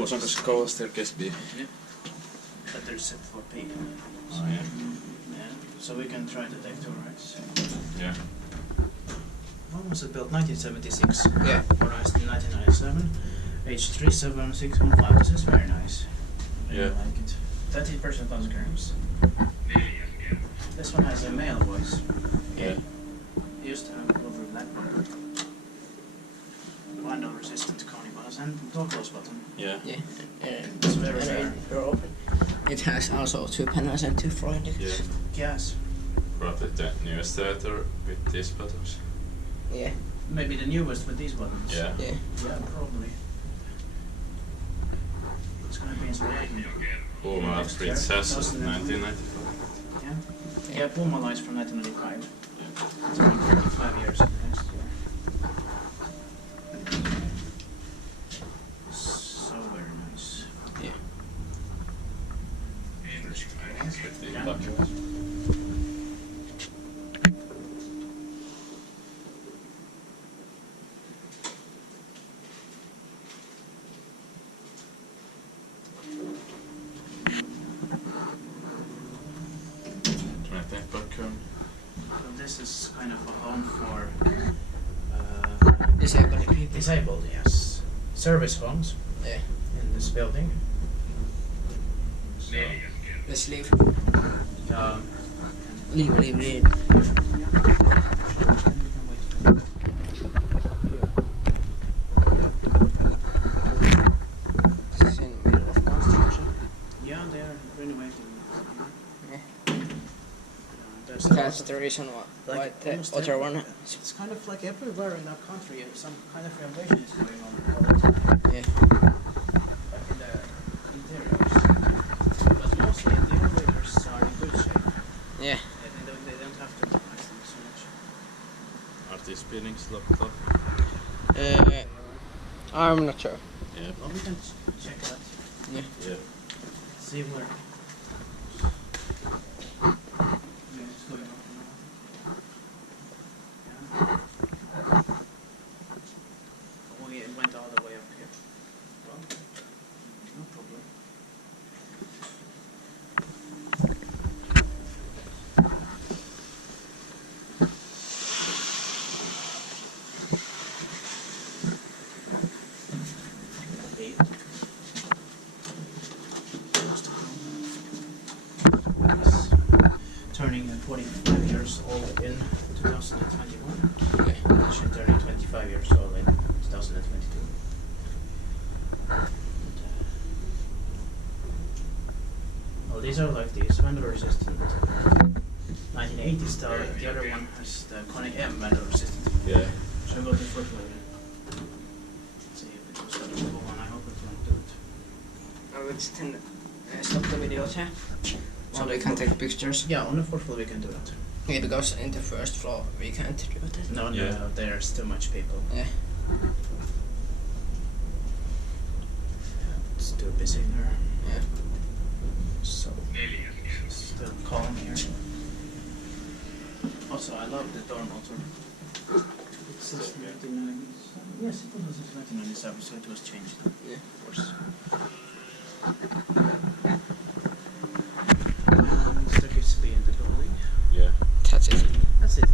Kuusankoski Kouvola staircase B. Yeah. But they're set for people. Oh, yeah. Yeah. So we can try to take two rides. Yeah. When was it built? 1976. Yeah. Modernized in 1997. H37615. This is very nice. I Yeah. like it. 30% on screens. This one has a male voice. Yeah. It used to have over blackboard. Vandal resistant Kone buttons and door close button. Yeah. Yeah. It's very rare. It has also 2 panels and 2 floor decks. Yeah. Yes. Probably the newest theater with these buttons. Yeah. Maybe the newest with these buttons. Yeah. Yeah. Yeah, probably. It's gonna be inspiring. Puma Princess 1995. Yeah. Yeah, Puma lies from 1995. Yeah. It's been 45 years next year. So very nice. Yeah. With the documents. So this is kind of a home for Disabled people. disabled, yes. Service homes Yeah. in this building. So, Let's leave. yeah. Leave. This is in the middle of construction. Yeah, they are renovating. Yeah. There's That's the reason why the almost other every- one. It's kind of like everywhere in our country, some kind of renovation is going on all the time. Yeah. Like in the interiors. But mostly the elevators are in good shape. Yeah. They don't have to revise them so much. Are these buildings locked up? I'm not sure. Yeah. Well, we can check that. Yeah. Yeah. See where. Yeah, it's going on now. Yeah. Oh, yeah, it went all the way up here. Well, no problem. Okay. Yes. Turning 45 years old in 2021. Yeah. Actually turning 25 years old in 2022. Well, these are like these Vandal resistant 1980s style. The other one has the Kone M Vandal resistant. Yeah. Should we go to the foot level? See if it was the cool one. I hope it won't do it. I will just stop the video here. So they can take pictures. Yeah, on the fourth floor we can do that. Yeah, because in the first floor we can't do that. No, Yeah. there's too much people. Yeah. It's too busy there. Yeah. So, still calm here. Also, I love the door motor. It says 1997. Yes, it was 1997, so it was changed. Yeah. Of course. Staircase B in the building. Yeah. That's it. That's it.